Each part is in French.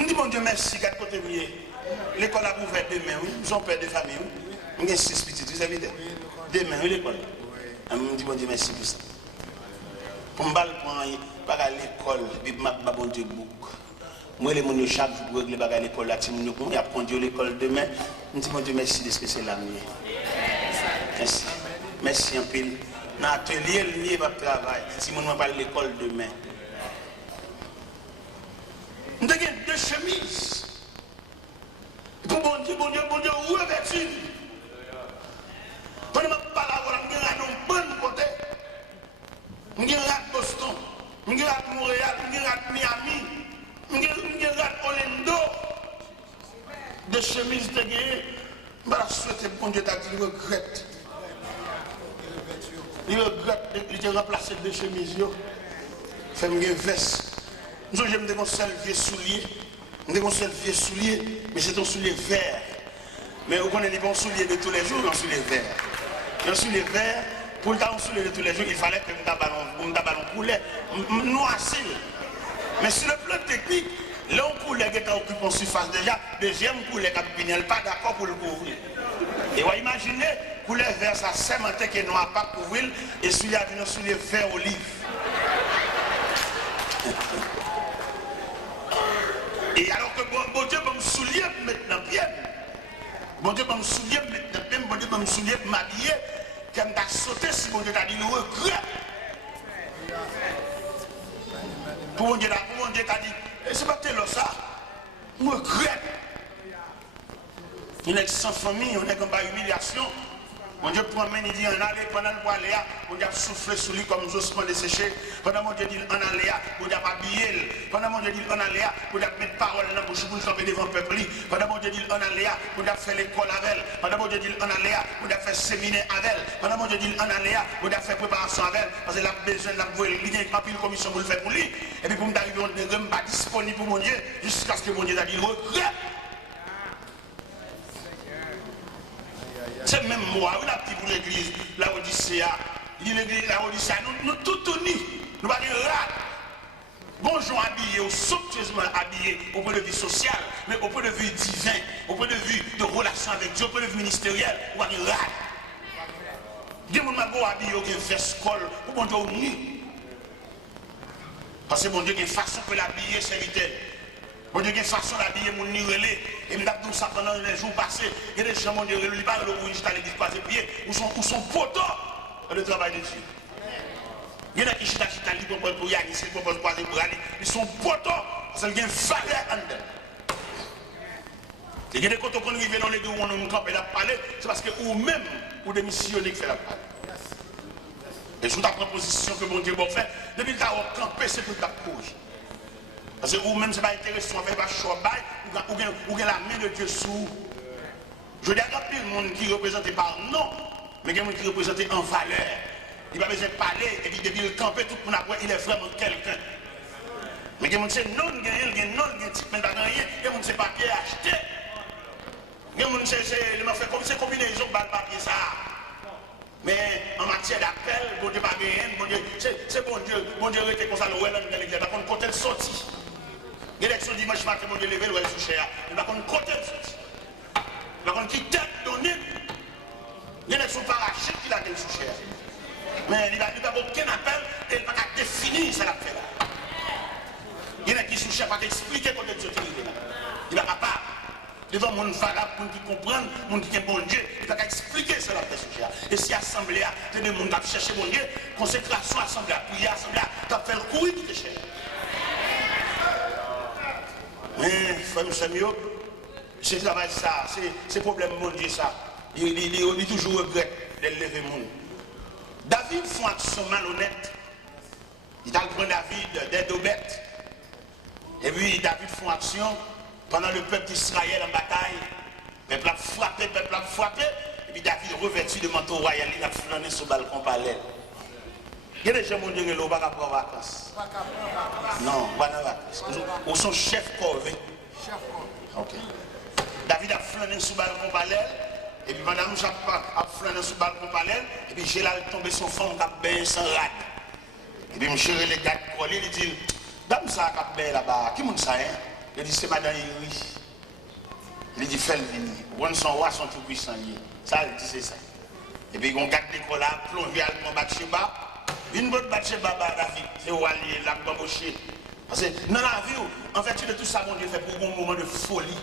Je dis, mon Dieu, merci, quatre côtés mieux. L'école a ouvert demain, oui. Nous sommes père de famille, oui. Nous avons 6 petits, vous savez. Demain, oui, l'école. Je dis, mon Dieu, merci pour ça. Pour me parler, pas à l'école, puis je vais bon Dieu bouc. Moi, les gens chaque jour pour régler à l'école, là, si je vais conduire l'école demain, je dis, mon Dieu, merci de ce que c'est là. Merci. Merci un peu. Dans l'atelier, il va travailler. Si je vais parler à l'école demain. Nous avons 2 chemises. Pour bon Dieu, revêtu. Quand je parle, je vais un bon côté. Je vais à Boston. Je vais à Montréal. Je vais à Miami. Je vais à Orlando. 2 chemises de gagner. Je vais souhaiter bon Dieu qu'il regrette. Il regrette de remplacer 2 chemises. Fait une veste. Nous avons un seul vieux soulier. Nous avons un seul vieux soulier, mais c'est un soulier vert. Mais vous connaissez les bons souliers de tous les jours, un soulier vert. Un soulier vert, pour le temps, un soulier de tous les jours, il fallait que nous ballon poulet, noirci. Mais sur le plan technique, l'on poulet qui est occupé en surface déjà, deuxième poulet qui n'est pas d'accord pour le couvrir. Et vous imaginez, poulet vert, ça sémenté qui est noir pas couvrir, et celui-là vient un soulier vert olive. Et alors que bon Dieu va me soulier maintenant bien. Bon Dieu va me soulier maintenant bien. Bon Dieu va me soulier m'habiller. Comme t'as sauté si bon Dieu t'a dit nous regret. Pour bon Dieu t'a dit, c'est pas tel ça. Nous regret. On est sans famille, on est comme par humiliation. Mon Dieu promène, il dit en aller, pendant le aller, on a soufflé sur lui comme Jospin desséché. Pendant mon Dieu dit en aller, on a habillé. Pendant mon Dieu dit en aller, on a mettre parole dans la bouche pour camper devant le peuple. Pendant mon Dieu dit en aller, on a fait l'école avec elle. Pendant mon Dieu dit en aller, on a fait séminaire avec elle. Pendant mon Dieu dit en aller, on a fait préparation avec elle. Parce qu'elle a besoin de la voir, il y a une commission pour le faire pour lui. Et puis pour me arriver, on n'est pas disponible pour mon Dieu, jusqu'à ce que mon Dieu a dit regret. C'est même moi, on a dit pour l'église, la Odyssée, l'église, la Odyssée, nous tous unis, nous ne pas dire rare. Bonjour habillés, somptueusement habillés au point de vue social, mais au point de vue divin, au point de vue de relation avec Dieu, au point de vue ministériel, on va dire rare. Dieu m'a dit habillé qui fait scole, pour bon Dieu uni. Parce que bon Dieu a une façon pour l'habiller, serviteur. Bon Dieu, il y a une façon d'habiller mon nirelé. Et je me dis ça pendant les jours passés. Il y a des gens, mon Dieu, ils parlent de où ils sont à l'église passés pieds. Où sont potos dans le travail de Dieu. Il y en a qui sont à l'église pour y aller, pour croiser pour aller. Ils sont potos parce qu'il y a une valeur en eux. Il y a des côtés qu'on arrive dans l'église où on nous campe et parler, c'est parce que vous-même, vous des missionnaires qui font la parole. Et sous ta proposition que mon Dieu va faire, depuis que tu as campé, c'est tout ta cause. Parce que vous-même, ce n'est pas intéressant, vous ne faites pas choix, ou bien la main de Dieu sous. Je dis à le monde qui représente par nom, mais il y a des gens qui représentent en valeur. Il va besoin de parler, et puis depuis le camper, tout le monde après, il est vraiment quelqu'un. Mais il y a des gens qui disent non, il y a non, il y a un type, mais il n'y a rien, il y a des gens qui ne pas bien acheter. Il y a des gens qui fait comme c'est combinaison de papier ça. Mais en matière d'appel, bon Dieu, pas rien, c'est bon Dieu, était comme ça, le ouais, dans l'église, par contre, côté de sortie. L'élection dimanche matin, mon Dieu, levé, le sous cher. Par contre, côté de sortie. Par contre, qui tête donnée, l'élection parachute qui l'a donné sous cher. Mais il n'a aucun appel, et il n'a pas défini ça l'a fait là. Il y en a qui sous cher, pas expliquer côté de sortie. Il n'a pas part. Devant mon valable, pour qui comprendre, mon qui est bon Dieu, il va expliquer cela à la et si l'assemblée, c'est des gens qui cherchent mon Dieu, consécration, assemblée, prière, assemblée, tu as fait le courir pour te chercher. Mais, frère Samuel, c'est travail ça, c'est problème mon Dieu ça. Il toujours regrette de lever mon. David fait une action malhonnête. Il a pris David d'aide aux bêtes. Et puis David fait une action. Pendant le peuple d'Israël en bataille, le peuple a frappé, et puis David revêtu de manteau royal, il a flâné sur le balcon palais. Il y a des gens qui ont dit que l'on ne va pas prendre vacances. Non, pas de vacances. Ou son chef corvée. Ok. David a flâné sur le balcon palais, et puis madame Jacques a flâné sur le balcon palais, et puis j'ai là tombé son fond qui a bien sans rade. Et puis je les gars collés, il dit, dame ça qui a bien là-bas, qui monte ça, hein? Il dit, c'est madame Iri. Il dit, fais le venir. On son roi, son tout puissant. Ça, il dit, c'est ça. Et puis, on garde l'école là, plongé à mon Bathsheba. Une bonne Bathsheba, David, c'est où aller, là, bambouché. Parce que dans la vie, en fait, tout ça, mon Dieu, fait pour un moment de folie.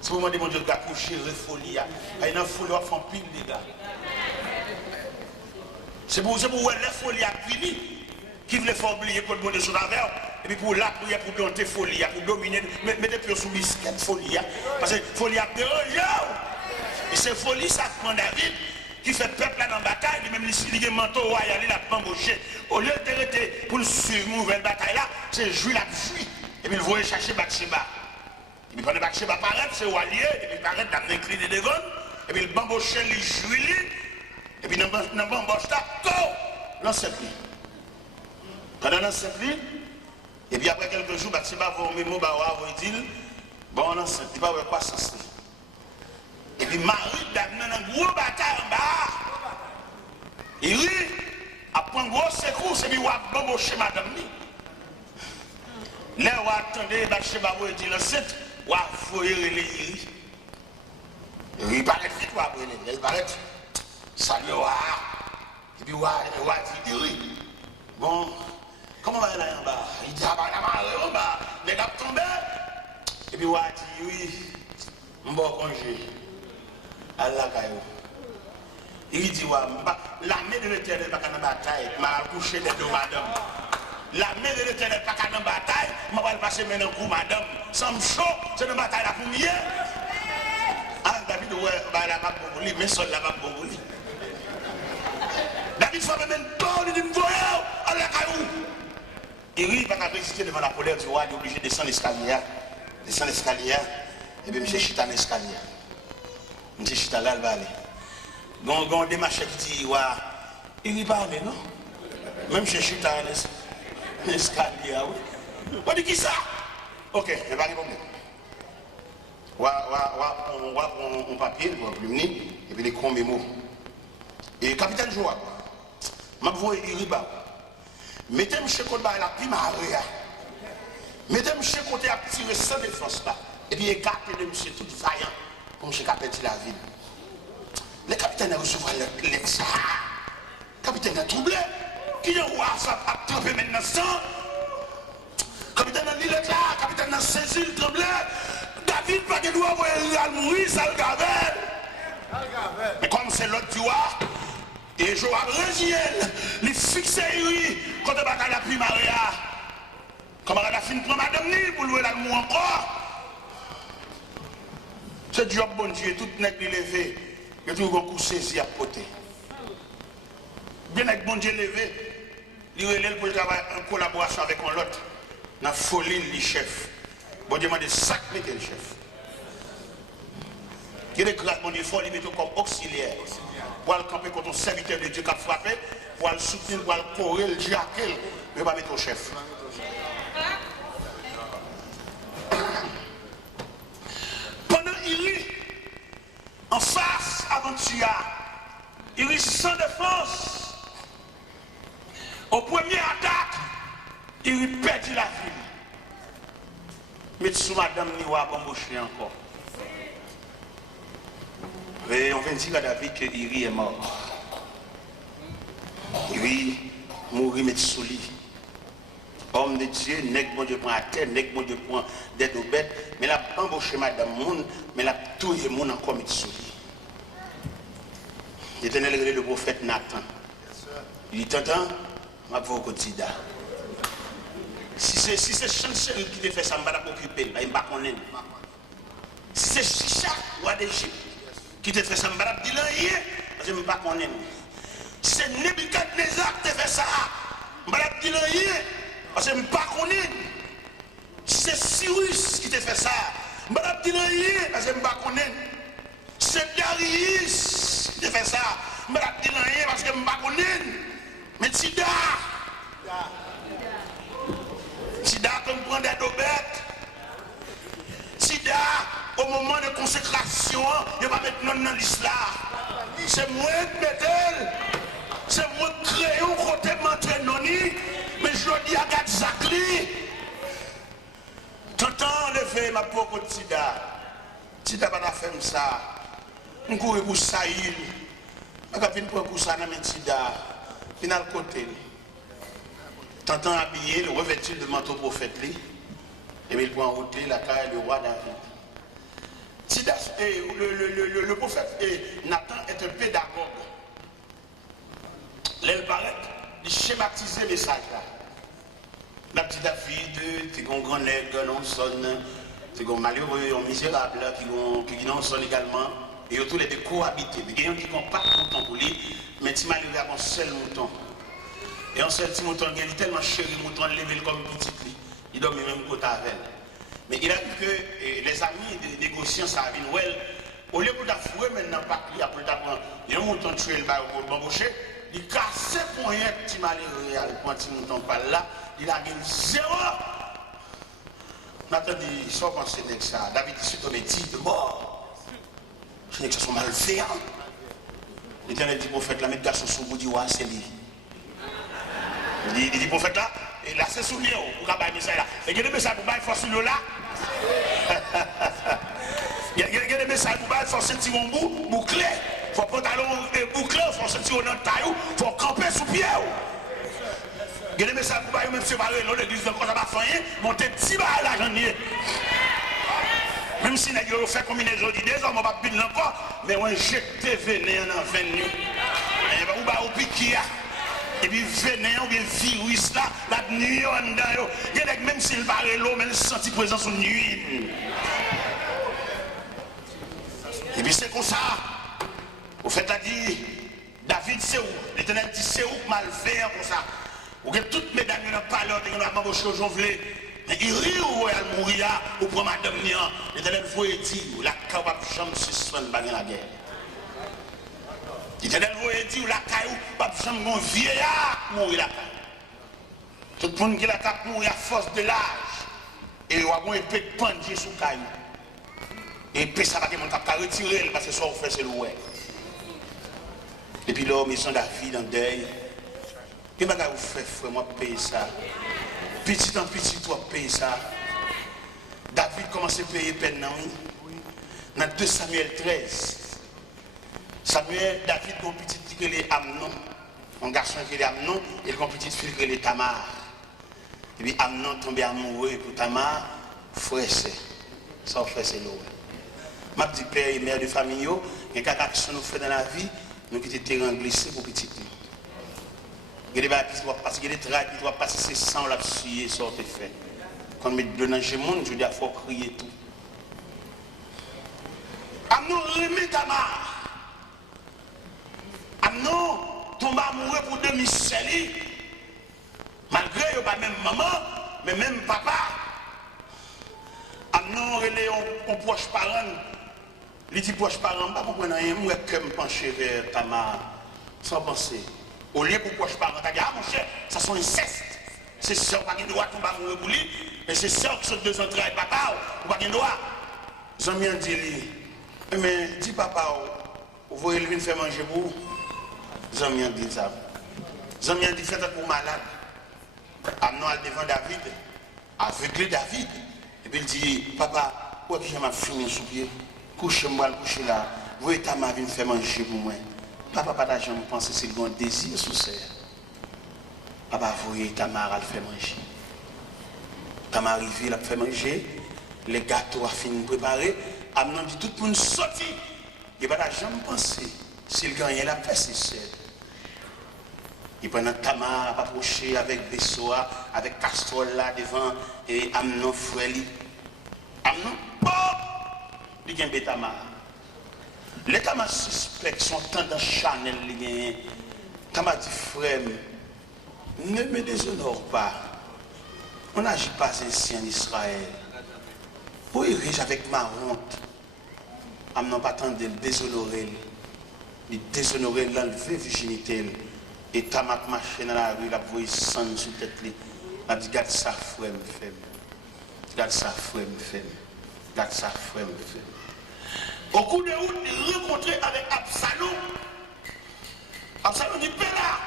C'est pour un moment de mon Dieu, pour gérer folie. Il y a une folie, on fait pile, les gars. C'est pour la folie à fini. Qui voulait faire oublier pour le bon Dieu sur la verre. Et puis pour la prière, pour dompter folie, pour dominer, mettez plus sous biscuit folie. Parce que folie a dérangé. Et c'est folie, ça prend David. Qui fait peuple là dans la bataille, lui même les manteau royal, il a embauché. Au lieu d'arrêter pour suivre une nouvelle bataille là, c'est jouer la fuite. Et puis il voulait chercher Bathsheba. Et puis pendant Bathsheba paraît, c'est Walier, et puis il paraît dans l'inclin des devants, et puis il bambouché les juillet, et puis dans le bambouche là, l'encepli. Pendant l'encepli, et puis après quelques jours, Bathsheba va au même mot, va dire, bon, l'encepli, il va voir quoi ça c'est. Et puis Marie dans une grosse bataille en bas. Et lui, après un gros secours, c'est lui qui a bambouché madame. Là, on attendait, Bathsheba va dire le 7, on a foyé les Iri. Il paraît vite, il paraît, salut, et puis on a dit Iri. Bon, comment on va aller en bas? Il dit, ah bah, on en bas, les gars tombés. Et puis on a dit, oui, on va congé. Allah Kayo. Il dit, l'armée de l'Éternel n'est pas dans la bataille, m'a couché les deux madame. L'armée de l'Éternel n'est pas dans la bataille, m'a pas passer maintenant pour madame. Sans me chaud, c'est une bataille là pour mieux. Ah, David, ouais, la map pour lui, mais seul la map pour lui. David, il faut même temps, il dit, voyons, Allah Kayo. Et oui, il va pas résister devant la colère du roi, il est obligé de descendre l'escalier. Descendre l'escalier, et bien, monsieur chita l'escalier. Je suis allé à aller. Gon des marchés qui disent, il n'y parle, non? Même si je suis allé à l'escalier, oui. On dit qui ça? Ok, il n'y a pas de problème. On va prendre un papier, on va imprimer, et puis les grands mémos. Et capitaine Joa, je vais vous dire, mettez-moi chez côté la primaire. Mettez-moi chez côté à tirer sans défense là. Et puis écartez de monsieur tout vaillant. Comme je capitaine la ville. Le capitaine a reçu l'ex. Le capitaine a troublé. Qui a trempé maintenant sang? Le capitaine a dit là, le capitaine a saisi le tremblé. David pas de doigt voir mourir, ça le gavel. Mais comme c'est l'autre du roi, et Joab Régiel, il fixe lui quand on va à la primaria. Comme on a fini pour madame ni pour louer l'amour encore. C'est job bon Dieu, tout n'est pas levé, il y a toujours un coup saisi à côté. Bien avec bon Dieu levé, il relève pour travailler en collaboration avec un autre, dans la folie du chef. Bon Dieu m'a dit, sac mettez le chef. Il est grâce, bon Dieu, il faut le mettre comme auxiliaire. Pour le camper contre un serviteur de Dieu qui a frappé, pour le soutenir, pour le courir, le jaquer, mais pas mettre au chef. En face, avant il est sans défense. Au premier attaque, il perdit la vie. Mais sous madame Niwa a embauché encore. Et on vient dire à David que Iri est mort. Iri mourit, mais sous lui. Homme de Dieu, nègre bon Dieu prend à terre, nègre bon Dieu prend des deux bêtes, mais la embauché madame Moun, mais la touillé Moun encore Mitsuli. L'Éternel est le prophète Nathan. Il dit, t'entends, ma pauvre quotidien. Si c'est chancel qui te fait ça, je ne vais pas t'occuper, je ne vais pas connaître. Si c'est Chicha, roi d'Égypte, qui te fait ça, je ne vais pas dire rien, je ne vais pas connaître. Si c'est Nebuchadnezzar qui te fait ça, je ne vais pas dire rien. Parce que je ne sais pas qu'on est. C'est Cyrus qui te fait ça. Je ne vais pas dire rien parce que je ne sais pas qu'on est. C'est Darius qui te fait ça. Je ne vais pas dire rien parce que je ne sais pas qu'on est. Mais Sida, comme prend des dobettes. Sida, au moment de consécration, il va mettre non dans l'islam. C'est moi qui mets. C'est moi qui crée un côté menteur non. Mais je dis à Gadzakli, t'entends le levé, ma pauvre Tida. Tida va faire ça. Je cours pour Saïl. Je vais venir pour ça dans Tida. Final côté. T'entends habillé, le revêtir de manteau prophète. Et puis il prend en route la caille du roi David. Tida, le prophète Nathan est un pédagogue. Là, il paraît, il schématise le message là. La petite David, c'est un grand nègre, non sonne, c'est un malheureux, un misérable, qui non sonne également, et tous les deux cohabiter. Il y a qui n'ont pas de mouton pour lui, mais il malheureux a un seul mouton. Et un seul petit mouton, il est tellement chéri, mouton levé comme petit lui, il dormit même côté avec. Mais il a vu que les amis des négociants, ça a vu Noël, au lieu d'avouer maintenant, pas qu'il y a pour t'apprendre, il y a un mouton tué le bas pour l'embaucher, il casse pour rien, petit malheureux, il prend petit mouton par là. Il a gagné 0. Nathan dit, soit pensé que ça, David dit, c'est tombé dit de mort. Je dis que ça sont malveillants. L'Éternel dit, prophète, la mettre garçon sous vous, dit, ouais, c'est lui. Il dit, prophète là, et là, c'est sous lui, pour qu'il y ait des messages là. Et il y a des messages pour qu'il force sur là. Il y a des messages pour qu'il force sur mon bout, bouclé. Il faut pantalon bouclé, il faut sortir dans le taillou, il faut camper sous pied. Il y a des messages pour vous même séparer l'église de quoi ça va faire, monter petit bas à la janvier. Même si nous avons fait combinaison d'idées, on ne va pas bien encore, mais on injecte vénéen dans le venu. On va au piquer. Et puis vénéen ou bien virus là, la nuit en dedans. Il y a même s'il parle l'eau, mais il sent présence de nuit. Et puis c'est comme ça. Au fait, là dit, David c'est où? L'Éternel dit c'est où mal faire comme ça. Ou que toutes mes dames n'ont pas l'heure de m'embaucher au jonvelé. Mais il rit ou elle mourir ou pour madame Nian. L'Éternel vous dire la capable chambre suspendre la guerre. L'Éternel vous dire la caillou pas chambre mon vieillard mourir la caillou. Tout le monde qui la cap mourir à force de l'âge. Et on a un épée de pendier sous caillou. Et puis ça va que mon cap retirer parce que ça on fait c'est le ouais. Et puis l'homme ils sont David en deuil. Et vous faites, frère, moi, payer ça. Petit en petit, toi, payer ça. David commence à payer peine. Dans 2 Samuel 13. Samuel, David, son petit fille qui est Amnon. Un garçon qui est Amnon, et son petite fille qui est Tamar. Et puis Amnon tombe amoureux pour Tamar, frère, c'est. Ça, frère, c'est l'eau. Ma petite père et mère de famille, il y a quelques actions nous fait dans la vie, nous qui étions terrain glissé pour petit. Il y a des choses parce qu'il y a des traits qui doivent passer ses sangs là dessus ça te fait. Quand on met de l'ange monde, je dis il faut crier tout. Amnon remet Tamar. Amnon tombe amoureux pour demi-sel. Malgré il n'y a pas même maman, mais même papa. Amnon relève un proche parent. Il dit proche parent, pas comprendre rien, moi que me pencher vers Tamar sans penser. Au lieu pour proche parent, tu dis, ah mon cher, ça sont incestes. C'est ça, pas de droit tomber amoureux pour lui, mais c'est ça qui sont deux entrailles, papa, ou pas de droit. Ils ont bien dit, mais dis papa, vous voyez lui faire manger pour vous. Ils ont bien dit ça. Ils ont bien dit, faites pour malade. Amenons à devant David, aveuglé David. Et puis il dit, papa, où est-ce que je m'ai fini sous pied? Couchez-moi, couchez là. Vous voyez ta mère faire manger pour moi. Papa, pas jamais pensé c'est un désir sous serre. Papa, vous voyez ta mère à le faire manger. Ta mère arrive, elle a fait manger. Les gâteaux a fini de préparer. Amenons dit tout le monde sorti. Il n'a pas jamais pensé. S'il gagne la paix, c'est seul. Il prend Tamar à approcher avec Bessoa, avec Castrol là devant, et Amnon Freli. Amnon, bon! Il y a un Tamar. Les Tamar suspects sont tendance Chanel. Tamar dit, frère, ne me déshonore pas. On n'agit pas ainsi en Israël. Pour y riche avec ma honte, Amnon pas tant de le déshonorer. Il déshonorer l'enlever virginité. Et Tamar marché dans la rue, la voix sonne sur la tête. Il a dit, garde ça, frère, me fait. Garde ça, frère, me fait. Garde ça, frère, me fait. Au cours de route, il rencontré avec Absalom. Absalom dit, Péla.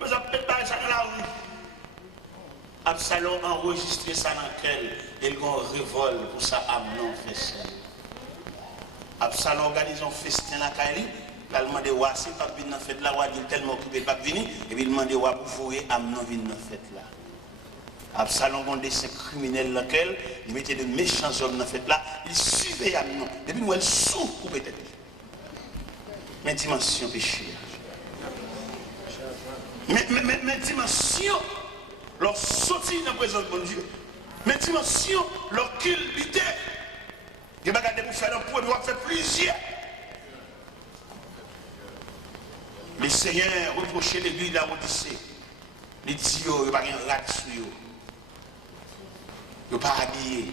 Mais ça peut pas ça dans la rue. Absalom a enregistré ça dans lequel il a révolte pour ça Amnon fait ça. Absalom organise un festin à Kaili, il a demandé wa si pas venir dans fête là, wa dit tellement occupé pas venir et puis il demandé wa pour fourrer Amnon venir dans fête là. Absalom a des criminels lequel il mettait de méchants hommes dans fête là, il suivait Amnon depuis nous elle sous couper tête. Mais dimension péché. Mais dimension leur sortie dans la présence de mon Dieu. Mais dimension leur qu'il l'idée. Il va garder pour faire un point, il va faire plusieurs. Le Seigneur reprochait l'église de la Odyssée. Il dit, il n'y a pas de rat sur eux. Il n'y a pas habillé.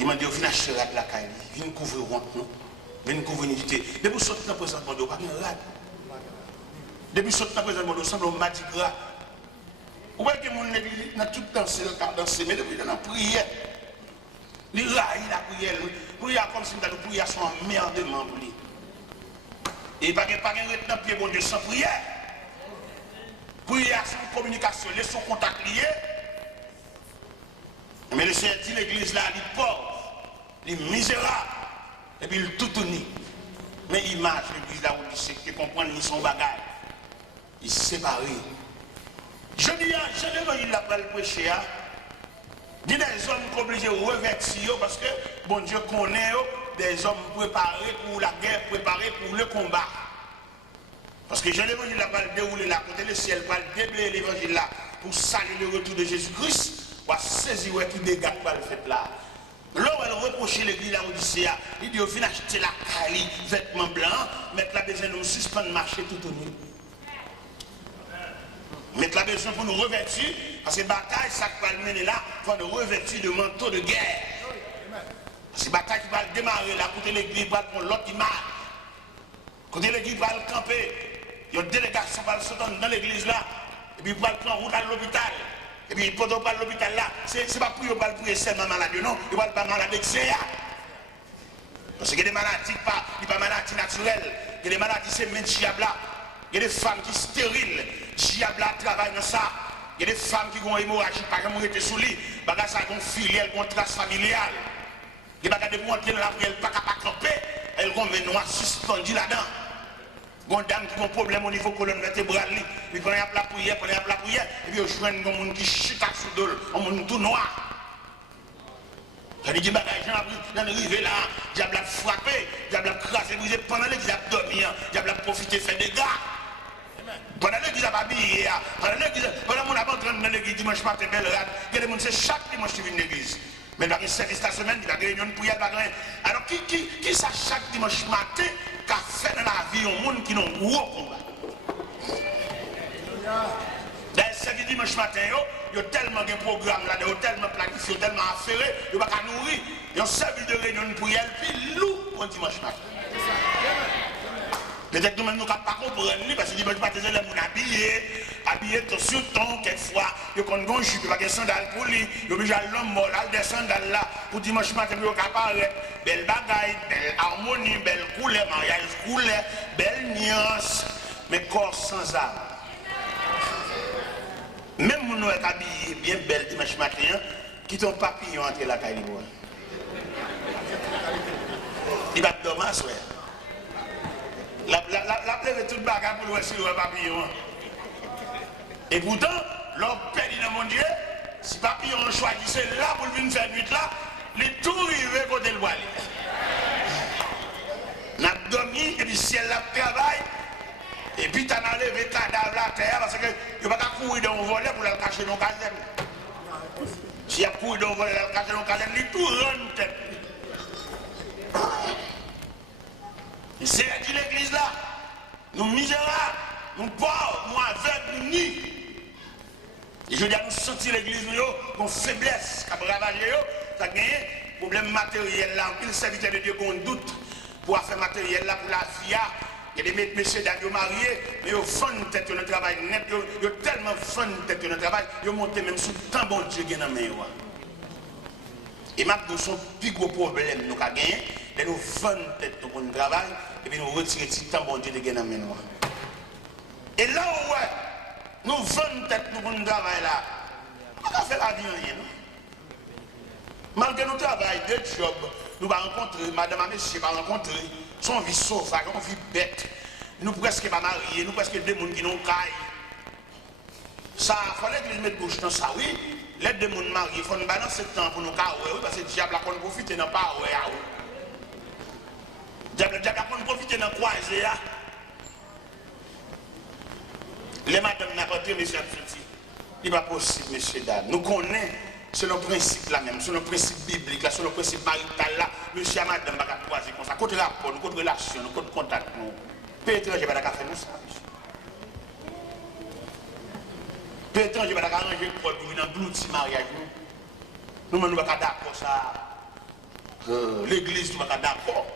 Il m'a dit, il faut acheter rat la caille. Il vient couvrir honte, non? Il vient couvrir l'unité. Depuis que sortir dans la présence de mon Dieu, il n'y a pas de rat. Depuis que sortir dans la présence de mon Dieu, il semble un mardi gras. Vous voyez que mon église n'a tout dansé, mais depuis dans la prière. Il raille la prière. Prière comme si la prière soit un merdement pour lui. Et il n'y a pas de pied, mon Dieu, sans prière. Prière, c'est une communication, laissez son contact lié. Mais le Seigneur dit l'église là, il est pauvre, il est misérable, et puis il est tout uni. Mais image l'église là où il sait qu'il comprend ni son bagage. Il est séparé. Je dis, je l'évangile là pour le prêcher. Il y a des hommes qui sont obligés de revêtir parce que bon Dieu connaît des hommes préparés pour la guerre, préparés pour le combat. Parce que je l'évangile là va le dérouler là, côté le ciel va le déblayer l'évangile là pour saluer le retour de Jésus-Christ, pour saisir qui dégâts va le fait là. Là où elle reprochait l'église là Odyssée, il dit il faut acheter la caille, vêtements blancs, mettre la besoin de nous suspendre marcher tout au nuit. Mettre la besoin pour nous revêtir, parce que la bataille, ça qui va le mener là, il faut nous revêtir de manteau de guerre. Parce que la bataille qui va démarrer là, côté l'église va prendre l'autre image. Côté l'église va le camper, il y a une délégation qui va le sauter dans l'église là, et puis il va prendre route à l'hôpital. Et puis pendant qu'il va à l'hôpital là, c'est pas pour il va prier seulement malade, non, il va pas malade avec CA. Parce qu'il y a des maladies, pas maladies naturelles, il y a des maladies, c'est même diable. Il y a des femmes qui sont stériles, diable travaille dans ça. Il y a des femmes qui ont une hémorragie, par exemple, qui ont été sous lit, parce qu'elles ont une filiale, une trace familiale. Il y a des gens qui ont entrer dans la prière, elles ne peuvent pas camper, elles ont des noix suspendues là-dedans. Il y a des dames qui ont un problème au niveau de la colonne vertébrale, puis pendant la prière, et puis ils jouent un monde qui chute sous l'eau, un monde tout noir. Il y a des gens qui ont arrivé là, diable a frappé, diable a crasé, brisé, pendant l'église a dormi, diable a profité, fait des dégâts. Pendant l'église a habillé, pendant mon abandon dans l'église dimanche matin, belle rade, il y a des gens qui chaque dimanche qui viennent à l'église. Mais dans le service de la semaine, il y a des réunions pour y aller. Alors qui ça chaque dimanche matin qu'a fait dans la vie un monde qui n'a pas gros combat? Dans le service dimanche matin, il y a tellement de programmes là, il y a tellement planifié, tellement affairé, il n'y a pas qu'à nourrir. Il y a un service de réunion pour y aller, puis loup pour dimanche matin. Peut-être que nous ne pouvons pas comprendre, parce que dimanche matin, les gens habillés sur ton, quelquefois, ils ont un jupe, ils ont des sandales pour lui, ils ont obligé à l'homme mort, des sandales là, pour dimanche matin, ils ont apparaître. Belle bagaille, belle harmonie, belle couleur, mariage couleur, belle nuance, mais corps sans âme. Même nous sommes habillés bien belle dimanche matin, qui t'ont papillon entre la caille. Il va te dormir, frère. La plève toute bagarre pour le voir papillon. Et pourtant, l'homme perdu dans mon Dieu, si papillon choisissait là pour venir faire nuit là, les tout rivés côté le bois. On a dormi et puis ciel là travail. Et puis tu as enlevé cadavre à terre parce que tu ne vas pas courir dans un volet pour le cacher dans le caserne. Si tu as couru dans un volet pour le cacher dans le caserne, il tout rend tête. C'est dit l'église là, nous misérables, nous pauvres, nous aveugles, nous nus. Et je dis à nous sentir l'église, nous faiblesse, qui a ravagé, ça a gagné, problème matériel là, il serviteur de Dieu qu'on doute pour faire matériel là pour la vie. Il y a des messieurs d'ailleurs mariés, mais ils font tête dans le travail net, ils ont tellement font tête dans le travail, ils montent même sous tant bon Dieu qui est dans la main. Et maintenant, son plus gros problème nous avons gagné, c'est nous font tête dans le travail, et puis nous retirer tant bon Dieu qui est dans la main. Et là où Nous vendons tête nous pour nous travailler là. On va faire la vie rien. Malgré nous travail, des jobs, nous allons rencontrer, madame et monsieur, va rencontrer, son vie sauvage, on vit bête. Nous presque pas mariés, nous presque des gens qui n'ont caille. Ça, il fallait que l'église mette bouche dans ça, oui. Les deux gens mariés, il faut nous balancer le temps pour nous cailler, oui, parce que le diable a profité dans pas, oui. Le diable a profité dans quoi, les madames n'ont pas dit, monsieur Abdouti, il n'est pas possible, monsieur Dad. Nous connaissons, c'est le principe là même, c'est le principe biblique là, c'est le principe marital là, monsieur et madame ne peuvent pas croiser comme ça. Côté rapport, côté relation, côté contact, nous. Peu étranger, il ne va pas faire nous ça, monsieur. Peu étranger, il ne va pas arranger pour nous dans le petit mariage. Nous ne sommes pas d'accord ça. L'église, nous ne sommes pas d'accord.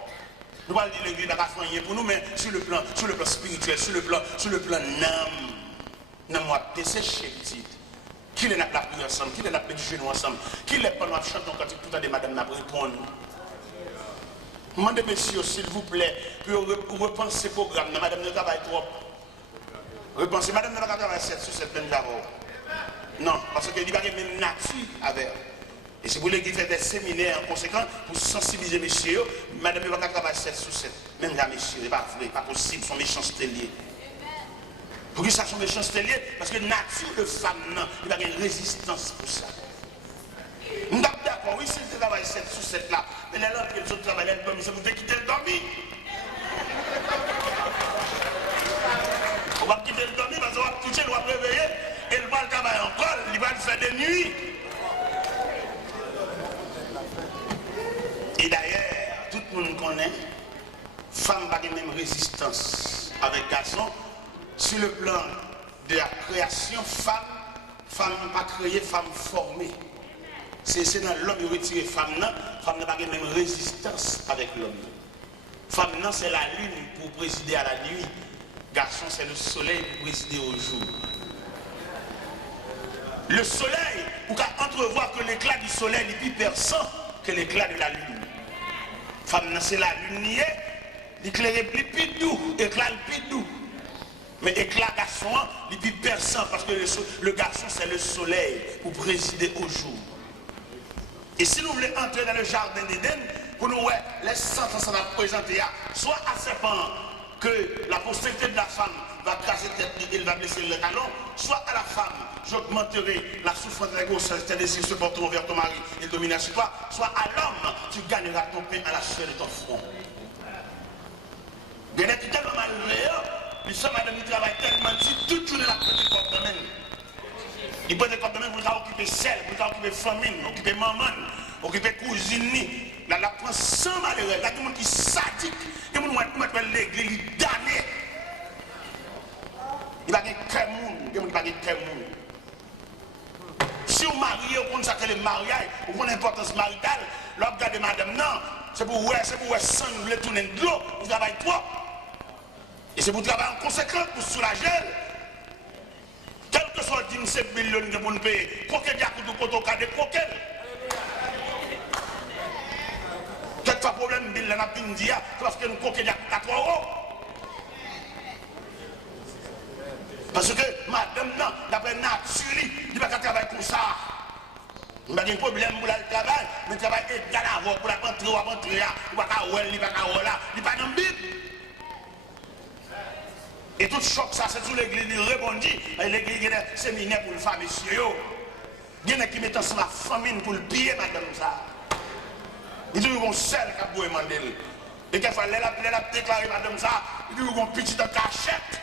Nous allons dire l'église n'a pas fait pour nous, mais sur le plan spirituel, sur le plan âme, nous avons desséché petit. Qui est la prière ensemble, qui est la méditation ensemble, qui est pendant que chantons quand tout à des madame n'a répondre. Demandez messieurs, s'il vous plaît, pour repenser le programme, madame ne travaille trop. Repensez, madame ne va pas travailler 7 sur 7 même d'abord. Non, parce qu'il n'y a pas de même nature avec. Et si vous voulez qu'il fait des séminaires en conséquence pour sensibiliser messieurs, madame ne va pas travailler 7 sur 7. Même là, messieurs, ce n'est pas vrai, pas possible, son méchanceté lié. Pour que ça soit méchanceté lié, parce que la nature de femme, il y a une résistance pour ça. Nous sommes d'accord, oui, si vous travaillez 7 sur 7 là, mais là, l'autre, vous travaillez là, vous devez quitter le dormi. On va quitter le dormi parce qu'on va toucher, on va réveiller, et il va le travailler encore, il va le faire de nuit. Et d'ailleurs, tout le monde connaît, femme n'a pas la même résistance avec garçon. Sur le plan de la création, femme pas créée, femme formée. C'est dans l'homme qui retire femme n'a pas la même résistance avec l'homme. Femme non, c'est la lune pour présider à la nuit. Garçon, c'est le soleil pour présider au jour. Le soleil, vous pouvez entrevoir que l'éclat du soleil est plus perçant que l'éclat de la lune. Femme, c'est la lune, l'éclair est plus doux, éclat plus doux. Mais éclat garçon, il est plus perçant parce que le garçon, c'est le soleil pour présider au jour. Et si nous voulons entrer dans le jardin d'Éden, pour nous, les sentences va présenter, soit à serpent, que la postérité de la femme va casser tête et elle va blesser le talon, soit à la femme, j'augmenterai la souffrance de la grossesse, tes désirs se porteront vers ton mari et dominera sur toi, soit à l'homme, tu gagneras ton pain à la sueur de ton front. Bien être tellement malheureux, les femmes madame qui travaillent tellement si toute journée la petite porte de même. Il peut être comme même pour occuper sel, pour occuper famine, occuper maman, occuper cousine. Là, la prend sans malheur. Là, il y a des gens qui sont sadiques. Il y a des gens qui sont l'église, ils damnés. Il n'y a pas de cœur monde. Il n'y a pas de cœur monde. Si vous mariez, vous connaissez le mariage, vous connaissez l'importance maritale, là, vous regardez madame, non, c'est pour vous sans vous voulez tourner de l'eau, vous travaillez trop. Et c'est pour travailler en conséquence, pour soulager. Quel que soit le 17 millions de vous payer, coquet de coton de coquet. Quelquefois, problème, bill n'a pas dit, parce que nous coquet à 3 euros. Parce que madame, non, d'après nature, il ne va pas travailler comme ça. Il n'y a pas de problème pour le travail, mais le travail est égal à pour la rentrer ou à rentrer, il va pas il va pas là, il va pas dans le bip. Et tout choc, ça, c'est tout l'église, il répondit. L'église, il y a des séminaires pour le faire, monsieur. Il y en a qui mettent ensemble la famine pour le piller, madame, ça. Il dit qu'on seul qui a beau demander. Et quelquefois, elle a déclaré, madame, ça, il dit qu'on petit en cachette.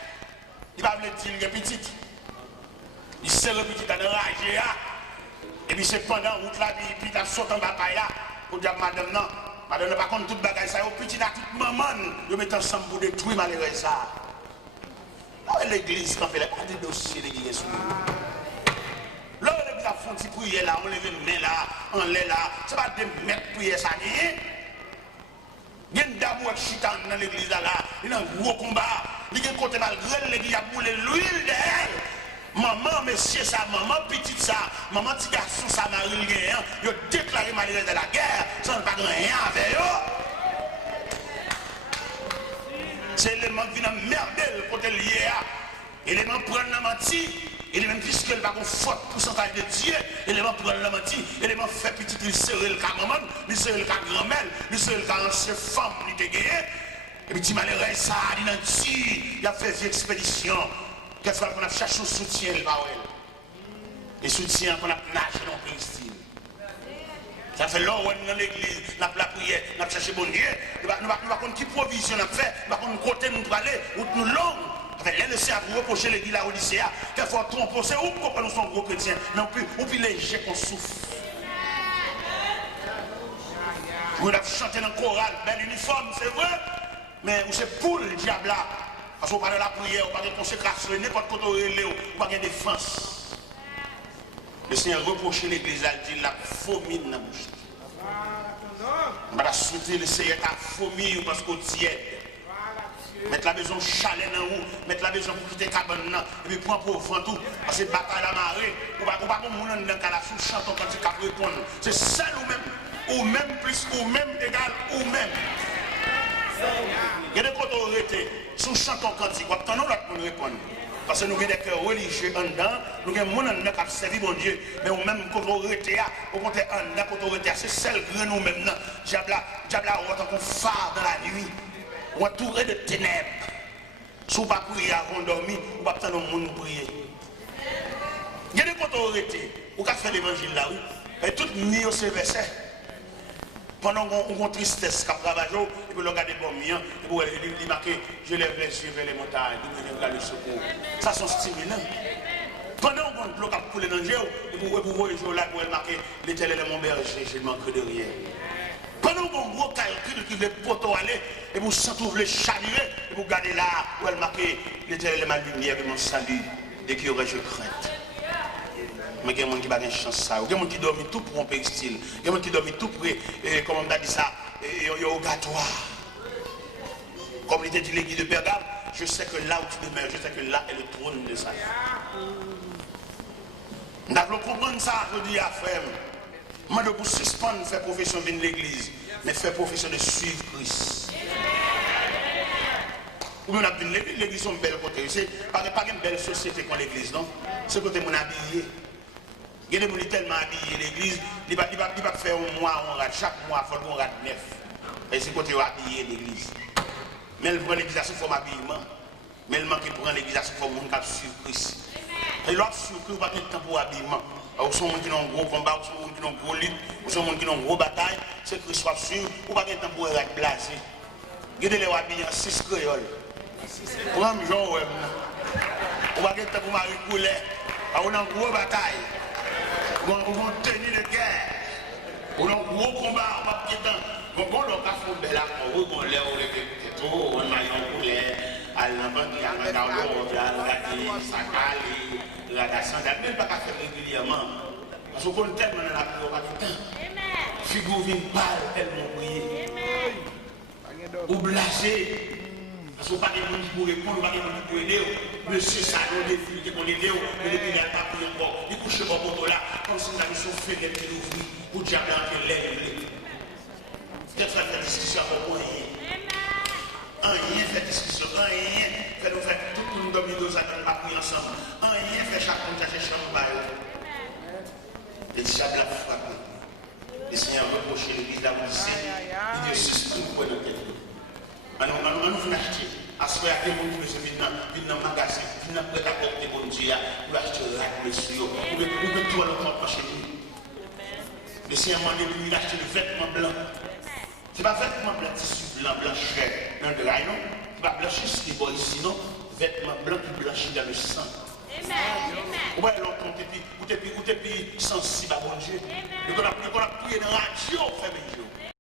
Il va dire qu'il est petit. Il s'est petit dans le rage, et puis c'est pendant route là, puis il a sauté en bataille là, pour dire, madame, non, madame, ne pas contre toute bagaille, ça, au petit, là, toute maman, il met ensemble pour détruire malheureux ça. L'église, quand elle a des dossiers, l'église sous nous. Là, l'église a fait un petit prière là, on lève une main là, on l'est là. C'est pas de mettre prière ça, rien. Il y a une dame qui chita dans l'église là, il y a un gros combat. Il y a un côté malgré l'église a boulé l'huile d'elle. Maman, monsieur, ça, maman, petite ça, maman, petit garçon, ça, Marie, il a déclaré malgré de la guerre, ça n'a pas rien avec eux. C'est l'élément qui vient merder le côté lié. Élément prendre la menti, élément puisque le pas faute pourcentage de Dieu, élément prendre la menti, élément fait petit il serrer le cas maman, il serrer le cas grand-mère, il serrer le cas ancienne femme, il te gagné. Et puis, malheureux, ça, il a fait des expéditions. Quelquefois, qu'on a cherché un soutien, le baouel. Et soutien qu'on a nagé dans le style. Ça fait longtemps dans l'église, la prière, on a cherché bon Dieu. Nous ne savons pas qui provision on a fait, nous ne savons pas côté nous aller, ou nous longs. Avec les à vous reprocher l'église à Odyssée, quelquefois, tromper, c'est où qu'on nous sommes gros chrétiens, mais on peut léger qu'on souffre. Vous avez chanté dans le choral, bel uniforme, c'est vrai. Mais c'est pour le diable là. Parce qu'on parle de la prière, on parle de consécration, n'importe quoi on relève, on parle de défense. Le Seigneur reproche l'église, il dit la vomine dans la bouche. On va souhaiter le Seigneur à vomir parce qu'on tiède. Mettre la maison chalet dans vous, mettre la maison pour quitter la cabane, et puis prendre pour vent tout. Parce que bataille à marée, on va pas comme on dans la sous chanton quand il cap répondre. C'est seul ou même plus, ou même égal, ou même. Il y a des côtés où arrêter, sous chanton cantique, on attend l'autre pour nous répondre. Parce que nous avons des cœurs religieux en dedans, nous avons des gens qui ont servi mon Dieu, mais au même côté où arrêter, au côté en dedans, côté où arrêter, c'est celle que nous même, diable a autant qu'on phare dans la nuit, ou entouré de ténèbres. Si vous ne pouvez pas prier avant de dormir, vous ne pouvez pas attendre le monde prier. Il y a des côtés où arrêter, vous pouvez faire l'évangile là, oui, et tout mis au verset. Pendant qu'on a une tristesse qui a travaillé, et puis on regarde bon mien, et puis il marque, je lève les yeux vers les montagnes, je regarde le secours. Ça, c'est stimulant. Pendant qu'on a bloc à couler dans le jeu, et puis vous voyez là, pour marquer, l'Éternel est mon berger, je ne manque de rien. Pendant qu'on a un gros calcul qui veut poteau aller, et vous sentez le chaluer, et vous regardez là, où elle marque, l'Éternel est ma lumière et mon salut, de qui aurais-je crainte. Mais il y a des gens qui n'ont pas de chance. Il y a des gens qui dorment tout pour un pays style. Il y a des gens qui dorment tout pour, comme on a dit ça, au gâtoir. Comme il était dit l'église de Pergame, je sais que là où tu demeures, je sais que là est le trône de ça. Nous devons comprendre ça, je dis à frère. Moi, je vous suspendre faire profession de l'église, mais faire profession de suivre Christ. Ou bien on a vu l'église, c'est une belle côté. C'est pas une belle société comme l'église, non? C'est côté mon habillé. Il y a des gens tellement habillés l'église, il ne va pas faire un mois, on rate. Chaque mois, il faut qu'on rate 9. Et c'est côté habillé l'église. Mais elle prend l'église sous forme habillement. Mais elle manque pour prendre l'église sous forme de suivre Christ. Et l'autre suivre Christ, pas de temps pour habillement. Ou sont gens qui ont un gros combat, ou sont gens qui ont un gros lutte, ou sont gens qui ont une grosse bataille, c'est Christ soit suivre, ou pas de temps pour être blasé. Regardez les habillés en 6 créoles. Pour un jour, ou pas de temps pour Marie Coulet, ou une grosse bataille. On va tenir de guerre. On a un gros combat, on va piéter. On va faire un bel accord, on va faire un tout, on va faire un poulet, à l'enfant qui a un gardon, on va regarder sa cale, la sandale, même pas qu'à faire régulièrement. Parce qu'on compte tellement dans la prière, on va tout le temps. Figure vient pâle, tellement brillée. Ou blasé. Parce qu'on n'a pas de monde qui peut répondre, on n'a pas de monde qui peut aider. Monsieur Salon, des filles qui peut aider, mais depuis il n'a pas pris encore. Il couche pas pour là, comme si la mission fait qu'elle est ouverte pour diable en qu'elle lève. Peut-être faire des discussions pour rien. Rien fait discussion, rien fait nous faire tout le monde dormir dans un pas pris ensemble. Rien fait chaque monde chercher chambre par eux. Le diable a frappé. Le Seigneur reproché l'église d'Avodicée. Il dit suspend pour nous quelque chose. On nous acheter. À ce moment-là, les gens qui viennent dans le magasin, viennent dans le porter bon Dieu, pour acheter le rack, monsieur, ou bien tout le monde chez nous. Le Seigneur m'a dit de acheter le vêtement blanc. Ce n'est pas vêtement blanc, tissu blanc, blancheur, dans le drain, non. Ce n'est pas blanchir ce qui est bon ici, non. Vêtement blanc qui blanchit dans le sang. Ou bien l'autre, ou t'es plus sensible à bon Dieu. Et qu'on a prié dans la radio, frère Benjo.